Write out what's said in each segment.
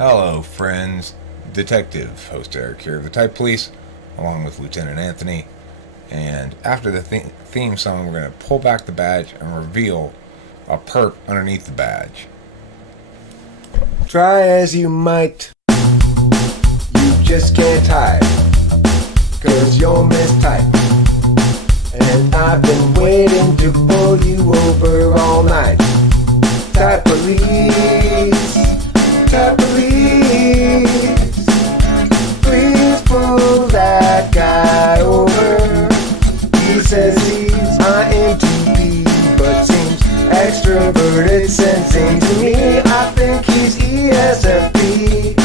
Hello, friends. Detective host Eric here of the Type Police, along with Lieutenant Anthony. And after the theme song, we're going to pull back the badge and reveal a perk underneath the badge. Try as you might, you just can't hide, 'cause you're mistyped. And I've been waiting to pull you over all night. Type Police, Type Police, please pull that guy over. He says he's INTP, but seems extroverted, sensing to me. I think he's ESFP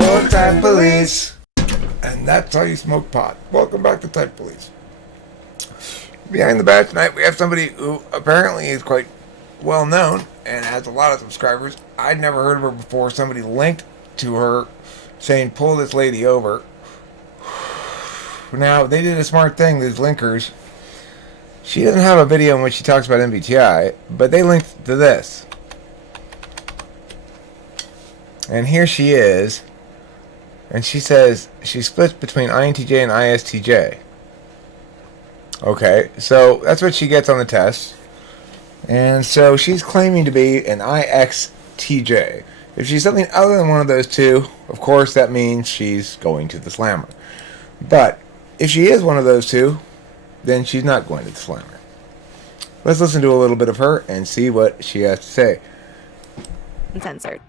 or Type Police. And that's how you smoke pot. Welcome back to Type Police. Behind the badge tonight, we have somebody who apparently is quite well known and has a lot of subscribers. I'd never heard of her before. Somebody linked to her saying, pull this lady over. Now, they did a smart thing, these linkers. She doesn't have a video in which she talks about MBTI, but they linked to this. And here she is. And she says she splits between INTJ and ISTJ. Okay, so that's what she gets on the test. And so she's claiming to be an IXTJ. If she's something other than one of those two, of course that means she's going to the slammer. But if she is one of those two, then she's not going to the slammer. Let's listen to a little bit of her and see what she has to say. Uncensored.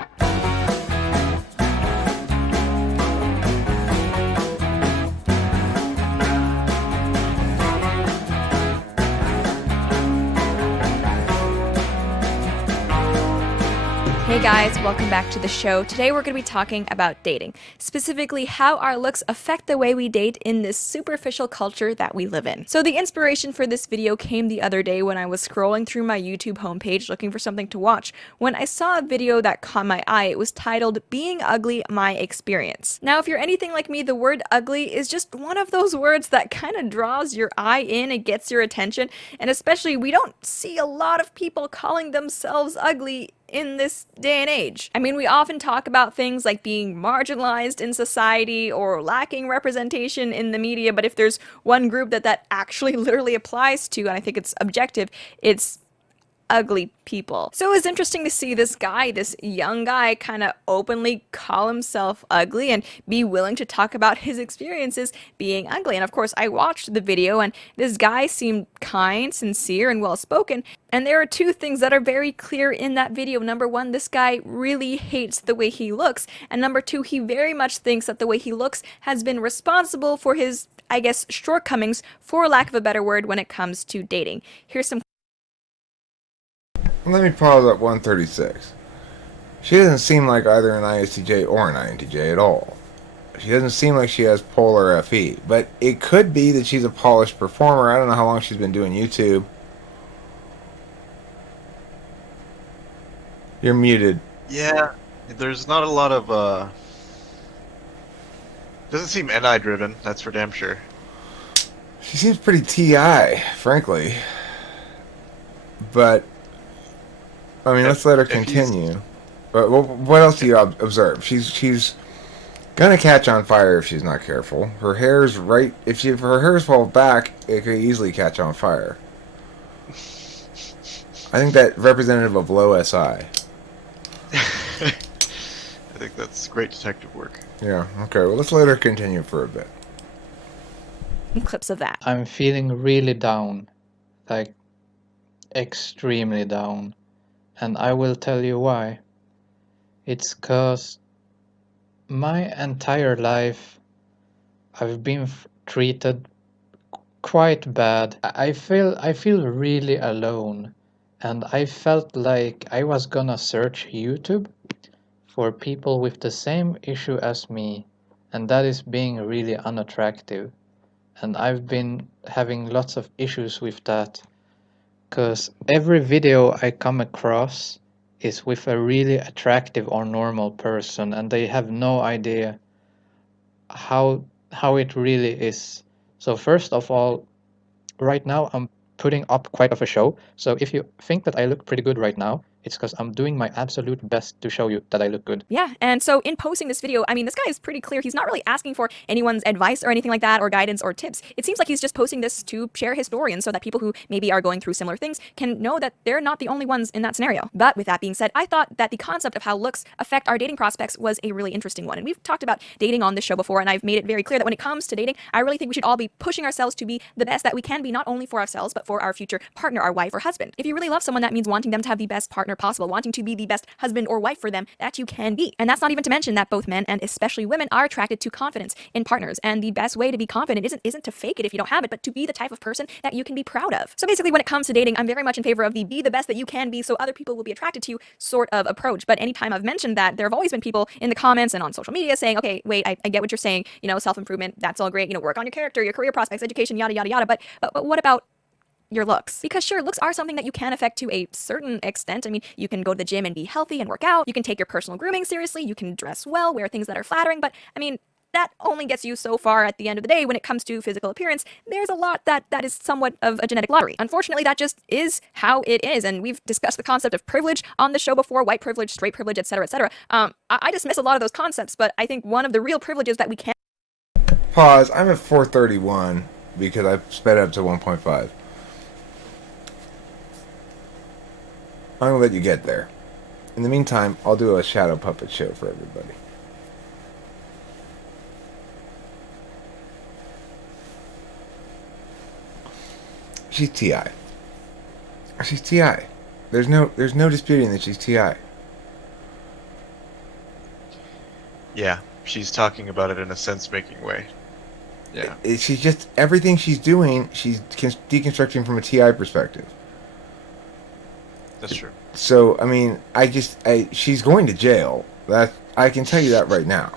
Hey guys, welcome back to the show. Today we're going to be talking about dating, specifically how our looks affect the way we date in this superficial culture that we live in. So the inspiration for this video came the other day when I was scrolling through my YouTube homepage looking for something to watch, when I saw a video that caught my eye. It was titled, "Being Ugly, My Experience." Now, if you're anything like me, the word ugly is just one of those words that kind of draws your eye in and gets your attention, and especially we don't see a lot of people calling themselves ugly in this day and age. I mean, we often talk about things like being marginalized in society or lacking representation in the media, but if there's one group that actually literally applies to, and I think it's objective, it's ugly people. So it was interesting to see this guy, this young guy, kind of openly call himself ugly and be willing to talk about his experiences being ugly. And of course, I watched the video and this guy seemed kind, sincere, and well-spoken. And there are two things that are very clear in that video. Number one, this guy really hates the way he looks. And number two, he very much thinks that the way he looks has been responsible for his, I guess, shortcomings, for lack of a better word, when it comes to dating. Here's some. Let me pause at 136. She doesn't seem like either an ISTJ or an INTJ at all. She doesn't seem like she has polar FE, but it could be that she's a polished performer. I don't know how long she's been doing YouTube. You're muted. Yeah, there's not a lot of, doesn't seem NI driven, that's for damn sure. She seems pretty TI, frankly. But, I mean, let's let her continue. But what else do you observe? She's gonna catch on fire if she's not careful. Her hair's right. If her hair's pulled back, it could easily catch on fire. I think that representative of low SI. I think that's great detective work. Yeah. Okay. Well, let's let her continue for a bit. Clips of that. I'm feeling really down, like extremely down, and I will tell you why. It's 'cause my entire life I've been treated quite bad. I feel really alone, and I felt like I was gonna search YouTube for people with the same issue as me, and that is being really unattractive. And I've been having lots of issues with that, because every video I come across is with a really attractive or normal person, and they have no idea how it really is. So first of all, right now I'm putting up quite of a show. So if you think that I look pretty good right now, It's because I'm doing my absolute best to show you that I look good. Yeah, and so in posting this video, I mean, this guy is pretty clear. He's not really asking for anyone's advice or anything like that, or guidance or tips. It seems like he's just posting this to share his story, and so that people who maybe are going through similar things can know that they're not the only ones in that scenario. But with that being said, I thought that the concept of how looks affect our dating prospects was a really interesting one. And we've talked about dating on this show before, and I've made it very clear that when it comes to dating, I really think we should all be pushing ourselves to be the best that we can be, not only for ourselves, but for our future partner, our wife or husband. If you really love someone, that means wanting them to have the best partner possible, wanting to be the best husband or wife for them that you can be. And that's not even to mention that both men and especially women are attracted to confidence in partners. And the best way to be confident isn't to fake it if you don't have it, but to be the type of person that you can be proud of. So basically, when it comes to dating, I'm very much in favor of the be the best that you can be so other people will be attracted to you sort of approach. But anytime I've mentioned that, there have always been people in the comments and on social media saying, okay, wait, I get what you're saying, self-improvement, that's all great, work on your character, your career prospects, education, yada, yada, yada. But what about your looks? Because sure, looks are something that you can affect to a certain extent. I mean, you can go to the gym and be healthy and work out. You can take your personal grooming seriously. You can dress well, wear things that are flattering. But I mean, that only gets you so far at the end of the day when it comes to physical appearance. There's a lot that is somewhat of a genetic lottery. Unfortunately, that just is how it is. And we've discussed the concept of privilege on the show before, white privilege, straight privilege, etc., etc. I dismiss a lot of those concepts, but I think one of the real privileges that we can... Pause. I'm at 431 because I sped up to 1.5. I'm going to let you get there. In the meantime, I'll do a shadow puppet show for everybody. She's TI. She's TI. There's no disputing that she's TI. Yeah, she's talking about it in a sense-making way. Yeah. She's just, everything she's doing, she's deconstructing from a TI perspective. That's true. So, I mean, she's going to jail. I can tell you that right now.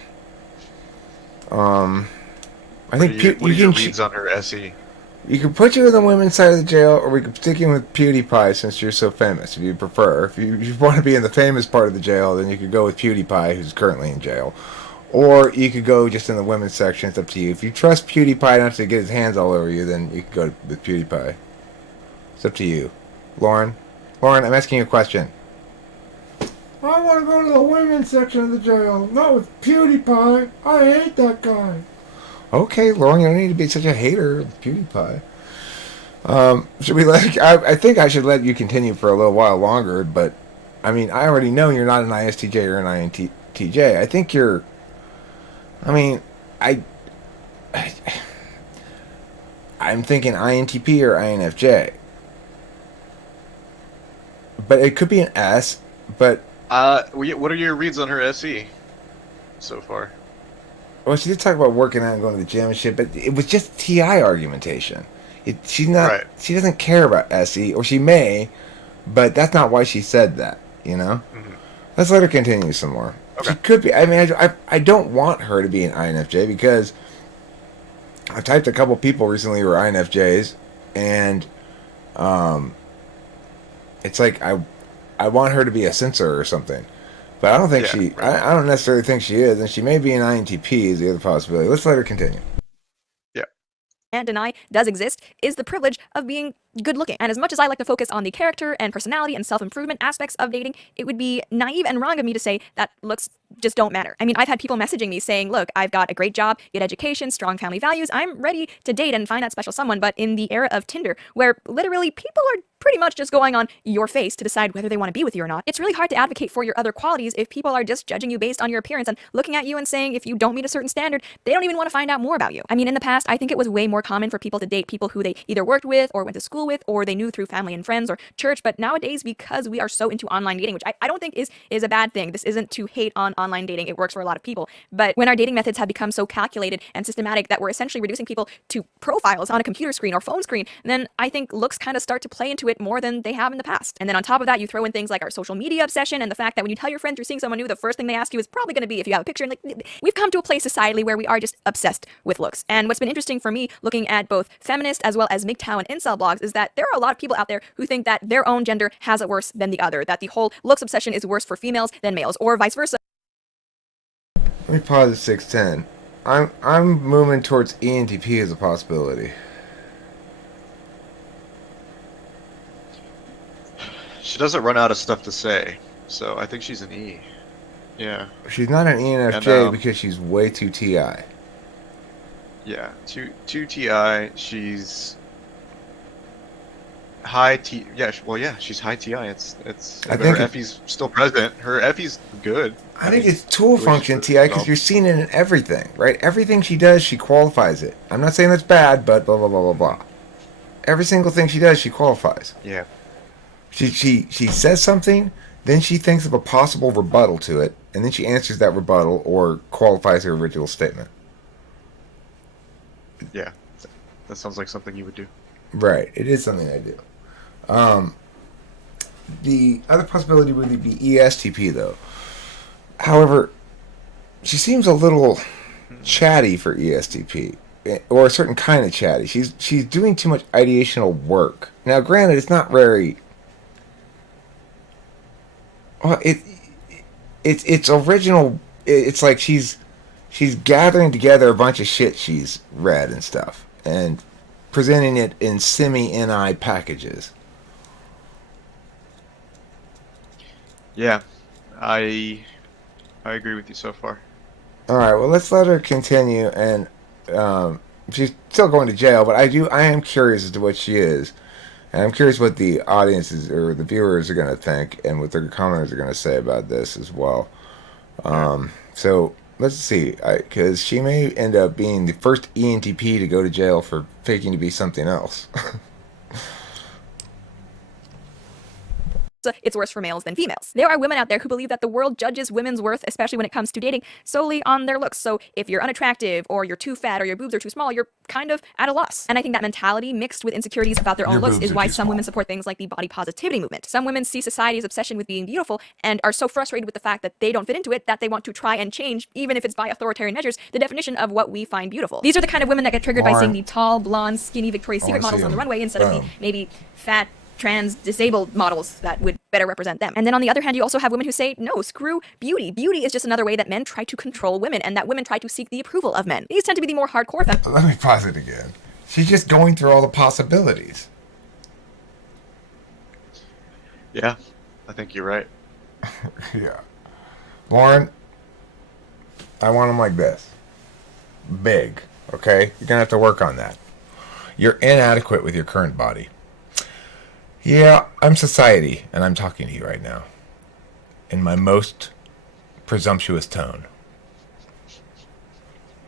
I think what are your reads on her SE? You could put you in the women's side of the jail, or we could stick you with PewDiePie since you're so famous, if you prefer. If you want to be in the famous part of the jail, then you could go with PewDiePie, who's currently in jail. Or you could go just in the women's section. It's up to you. If you trust PewDiePie not to get his hands all over you, then you could go with PewDiePie. It's up to you. Lauren, I'm asking you a question. I want to go to the women's section of the jail, not with PewDiePie. I hate that guy. Okay, Lauren, you don't need to be such a hater of PewDiePie. Should we I think I should let you continue for a little while longer, but, I mean, I already know you're not an ISTJ or an INTJ. I think you're... I mean, I'm thinking INTP or INFJ. But it could be an S, but... what are your reads on her SE so far? Well, she did talk about working out and going to the gym and shit, but it was just TI argumentation. She's not... Right. She doesn't care about SE, or she may, but that's not why she said that, Mm-hmm. Let's let her continue some more. Okay. She could be... I mean, I don't want her to be an INFJ, because I've typed a couple people recently who are INFJs, and it's like I want her to be a censor or something. But I don't think I don't necessarily think she is, and she may be an INTP is the other possibility. Let's let her continue. Yeah. And deny does exist is the privilege of being good looking. And as much as I like to focus on the character and personality and self-improvement aspects of dating, it would be naive and wrong of me to say that looks just don't matter. I mean, I've had people messaging me saying, look, I've got a great job, good education, strong family values. I'm ready to date and find that special someone. But in the era of Tinder, where literally people are pretty much just going on your face to decide whether they want to be with you or not, it's really hard to advocate for your other qualities if people are just judging you based on your appearance and looking at you and saying if you don't meet a certain standard, they don't even want to find out more about you. I mean, in the past, I think it was way more common for people to date people who they either worked with or went to school with or they knew through family and friends or church. But nowadays, because we are so into online dating, which I don't think is a bad thing. This isn't to hate on online dating. It works for a lot of people. But when our dating methods have become so calculated and systematic that we're essentially reducing people to profiles on a computer screen or phone screen, then I think looks kind of start to play into it more than they have in the past. And then on top of that, you throw in things like our social media obsession and the fact that when you tell your friends you're seeing someone new, the first thing they ask you is probably going to be if you have a picture. And like, we've come to a place societally where we are just obsessed with looks. And what's been interesting for me looking at both feminist as well as MGTOW and incel blogs is that there are a lot of people out there who think that their own gender has it worse than the other, that the whole looks obsession is worse for females than males, or vice versa. Let me pause at 610. I'm moving towards ENTP as a possibility. She doesn't run out of stuff to say, so I think she's an E. Yeah. She's not an ENFJ because she's way too TI. Yeah, two TI. She's high T. Yeah, she's high TI. It's. I Her think FE's still present. Her FE's good. I think it's tool function TI because you're seeing it in everything, right? Everything she does, she qualifies it. I'm not saying that's bad, but blah blah blah blah blah. Every single thing she does, she qualifies. Yeah. She says something, then she thinks of a possible rebuttal to it, and then she answers that rebuttal or qualifies her original statement. Yeah, that sounds like something you would do. Right, it is something I do. The other possibility would be ESTP, though. However, she seems a little chatty for ESTP, or a certain kind of chatty. She's doing too much ideational work. Now, granted, it's not very. Well, it's original. It's like she's gathering together a bunch of shit she's read and stuff, and presenting it in semi-NI packages. Yeah, I agree with you so far. All right, well, let's let her continue, and she's still going to jail, but I am curious as to what she is, and I'm curious what the audiences or the viewers are going to think, and what the commenters are going to say about this as well. So let's see, because she may end up being the first ENTP to go to jail for faking to be something else. It's worse for males than females. There are women out there who believe that the world judges women's worth, especially when it comes to dating, solely on their looks. So if you're unattractive, or you're too fat, or your boobs are too small, you're kind of at a loss. And I think that mentality mixed with insecurities about their own looks is why some women support things like the body positivity movement. Some women see society's obsession with being beautiful and are so frustrated with the fact that they don't fit into it that they want to try and change, even if it's by authoritarian measures, the definition of what we find beautiful. These are the kind of women that get triggered by seeing the tall, blonde, skinny Victoria's Secret models on the runway instead of the maybe fat, trans, disabled models that would better represent them. And then on the other hand, you also have women who say, no, screw beauty. Beauty is just another way that men try to control women, and that women try to seek the approval of men. These tend to be the more hardcore feminists. Let me pause it again. She's just going through all the possibilities. Yeah, I think you're right. Yeah. Lauren, I want them like this. Big, okay? You're going to have to work on that. You're inadequate with your current body. Yeah, I'm society, and I'm talking to you right now. In my most presumptuous tone.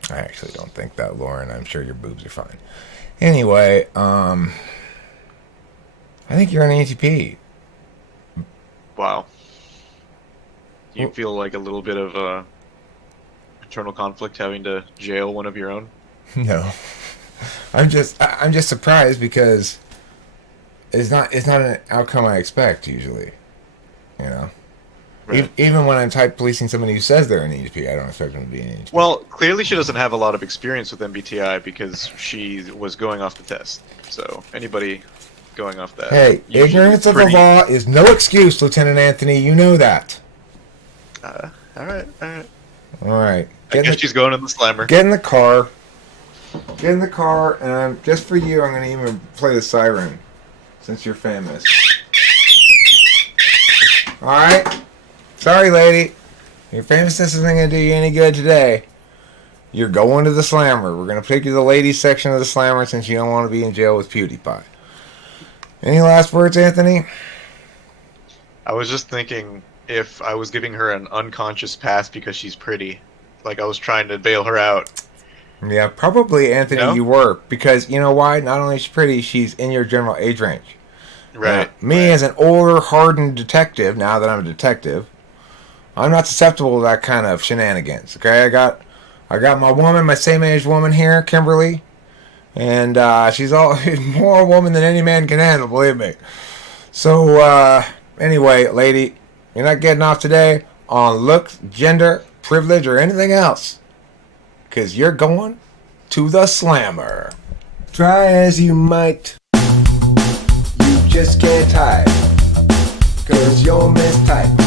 I actually don't think that, Lauren. I'm sure your boobs are fine. Anyway, I think you're an ENTP. Wow. Do you feel like a little bit of internal conflict having to jail one of your own? No. I'm just surprised because it's not an outcome I expect usually. You know? Right. Even when I'm type policing somebody who says they're an ENTP, I don't expect them to be an ENTP. Well, clearly she doesn't have a lot of experience with MBTI because she was going off the test. So anybody going off that. Hey, ignorance of the law is no excuse, Lieutenant Anthony. You know that. All right. All right. I guess she's going in the slammer. Get in the car. Get in the car, and just for you, I'm going to even play the siren, since you're famous. All right. Sorry, lady. Your famousness isn't going to do you any good today. You're going to the slammer. We're going to take you to the ladies section of the slammer since you don't want to be in jail with PewDiePie. Any last words, Anthony? I was just thinking if I was giving her an unconscious pass because she's pretty, like I was trying to bail her out. Yeah, probably, Anthony, no? You were. Because, you know why? Not only is she pretty, she's in your general age range. Right. Me, as an older, hardened detective, now that I'm a detective, I'm not susceptible to that kind of shenanigans. Okay, I got my woman, my same-age woman here, Kimberly, and she's more a woman than any man can handle, believe me. So, anyway, lady, you're not getting off today on looks, gender, privilege, or anything else, because you're going to the slammer. Try as you might, you just can't hide, because you're mistyped.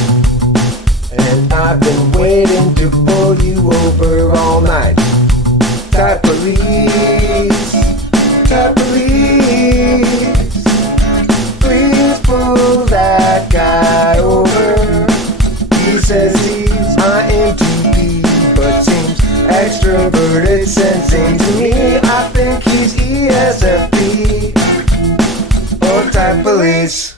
And I've been waiting to pull you over all night. Type police, type police, please pull that guy. introverted sensing to me. I think he's ESFP or type police.